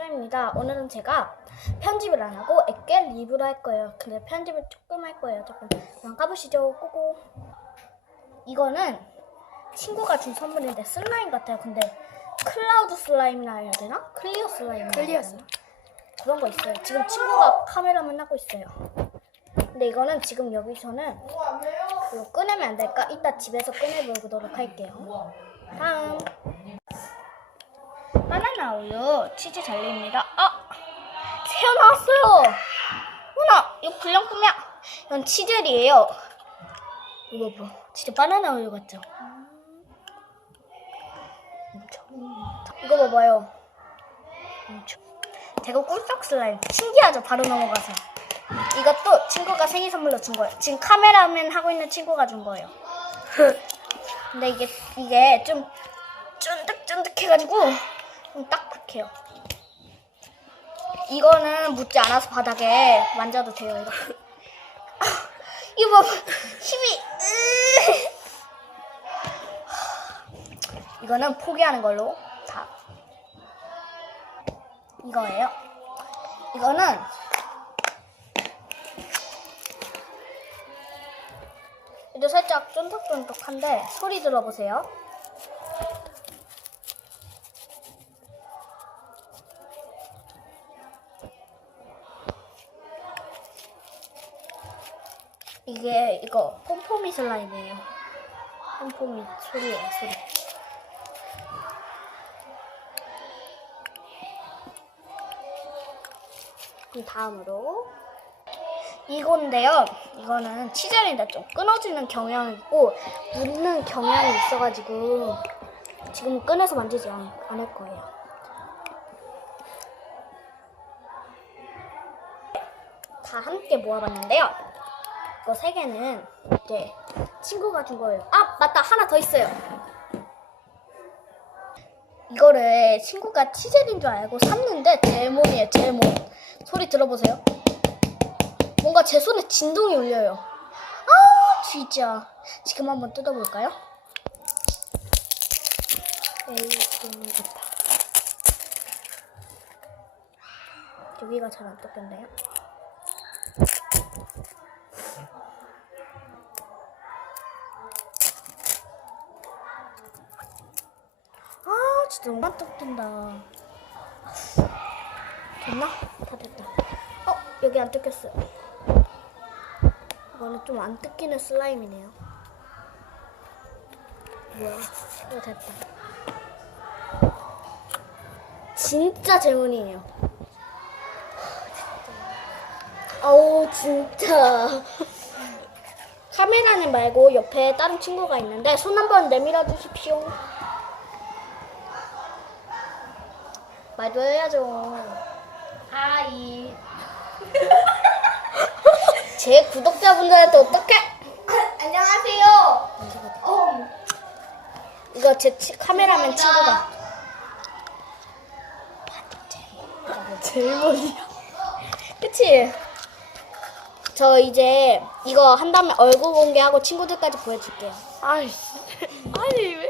시간입니다. 오늘은 제가 편집을 안 하고 액계 리뷰를 할 거예요. 근데 편집을 조금 할 거예요. 조금. 그럼 가보시죠. 꼬고. 이거는 친구가 준 선물인데 슬라임 같아요. 근데 클라우드 슬라임이라 해야 되나? 클리어 슬라임. 클리어 슬라임. 그런 거 있어요. 지금 친구가 카메라만 하고 있어요. 근데 이거는 지금 여기서는 이거 꺼내면 안 될까? 이따 집에서 꺼내보도록 할게요. 다음. 우유 치즈 젤리입니다. 아! 새어 나왔어요! 누나! 이거 불량품이야! 이건 치젤이에요. 이거 뭐, 진짜 바나나 우유 같죠? 이거 봐봐요. 엄청. 대구 꿀떡 슬라임. 신기하죠? 바로 넘어가서. 이것도 친구가 생일 선물로 준 거예요. 지금 카메라맨 하고 있는 친구가 준 거예요. 근데 이게 이게 좀 쫀득쫀득해가지고 좀 딱딱해요. 이거는 묻지 않아서 바닥에 만져도 돼요. 아, 이거 봐, 힘이. 으. 이거는 포기하는 걸로. 자, 이거예요. 이거는 이제 살짝 쫀득쫀득한데 소리 들어보세요. 이게 이거 폼포미 슬라임이에요. 폼포미 소리예요, 소리. 그럼 다음으로 이건데요. 이거는 치젤인데 좀 끊어지는 경향이 있고 묻는 경향이 있어가지고 지금 꺼내서 만지지 않, 않을 거예요. 다 함께 모아봤는데요. 이거 세 개는 이제 친구가 준 거예요. 아 맞다 하나 더 있어요. 이거를 친구가 치젤인 줄 알고 샀는데 제몬이에요 제몬. 소리 들어보세요. 뭔가 제 손에 진동이 울려요. 아, 진짜. 지금 한번 뜯어볼까요? 에이, 좀 됐다. 여기가 잘 안 뜯겼네요. 아, 진짜 너무 안 뜯긴다. 됐나? 다 됐다. 어, 여기 안 뜯겼어요. 이거는 좀 안 뜯기는 슬라임이네요. 뭐야? 이거 됐다. 진짜 제문이에요. 아우 진짜. 카메라는 말고 옆에 다른 친구가 있는데 손 한번 내밀어 주십시오. 말도 해야죠. 하이. 제 구독자분들한테 어떻게? 안녕하세요. 어. 이거 제 치- 카메라맨 친구가 제일 머리야. 그치? 저 이제 이거 한 다음에 얼굴 공개하고 친구들까지 보여줄게요. 아이. 아니.